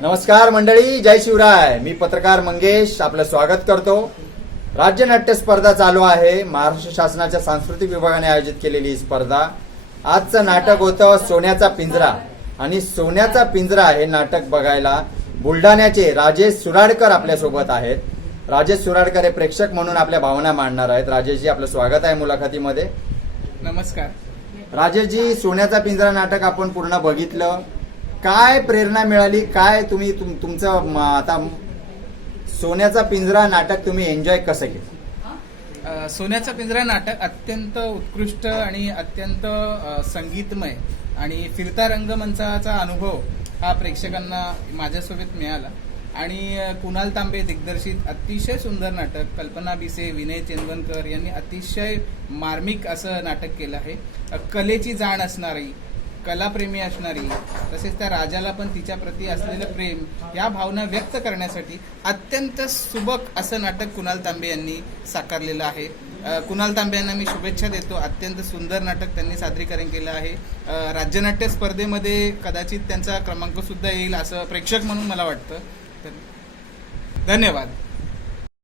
नमस्कार मंडळी, जय शिवराय. मी पत्रकार मंगेश आपलं स्वागत करतो. राज्य नाट्य स्पर्धा चालू आहे. महाराष्ट्र शासनाच्या सांस्कृतिक विभागाने आयोजित केलेली ही स्पर्धा. आजचं नाटक होतं सोन्याचा पिंजरा. आणि सोन्याचा पिंजरा हे नाटक बघायला बुलढाण्याचे राजेश सुराडकर आपल्यासोबत आहेत. राजेश सुराडकर हे प्रेक्षक म्हणून आपल्या भावना मांडणार आहेत. राजेशजी, आपलं स्वागत आहे मुलाखतीमध्ये. नमस्कार. राजेशजी, सोन्याचा पिंजरा नाटक आपण पूर्ण बघितलं. काय प्रेरणा मिळाली? काय तुम्ही तुमचं आता सोन्याचा पिंजरा नाटक तुम्ही एन्जॉय कसं केलं? सोन्याचा पिंजरा नाटक अत्यंत उत्कृष्ट आणि अत्यंत संगीतमय आणि फिरता रंगमंचाचा अनुभव हा प्रेक्षकांना माझ्यासोबत मिळाला. आणि कुणाल तांबे दिग्दर्शित अतिशय सुंदर नाटक, कल्पना बिसे, विनय चेंदवनकर यांनी अतिशय मार्मिक असं नाटक केलं आहे. कलेची जाण असणारी, कलाप्रेमी असणारी, तसेच त्या राजाला पण तिच्याप्रती असलेलं प्रेम या भावना व्यक्त करण्यासाठी अत्यंत सुबक असं नाटक कुणाल तांबे यांनी साकारलेलं आहे. कुणाल तांबे यांना मी शुभेच्छा देतो. अत्यंत सुंदर नाटक त्यांनी सादरीकरण केलं आहे. राज्यनाट्य स्पर्धेमध्ये कदाचित त्यांचा क्रमांक सुद्धा येईल असं प्रेक्षक म्हणून मला वाटतं. धन्यवाद.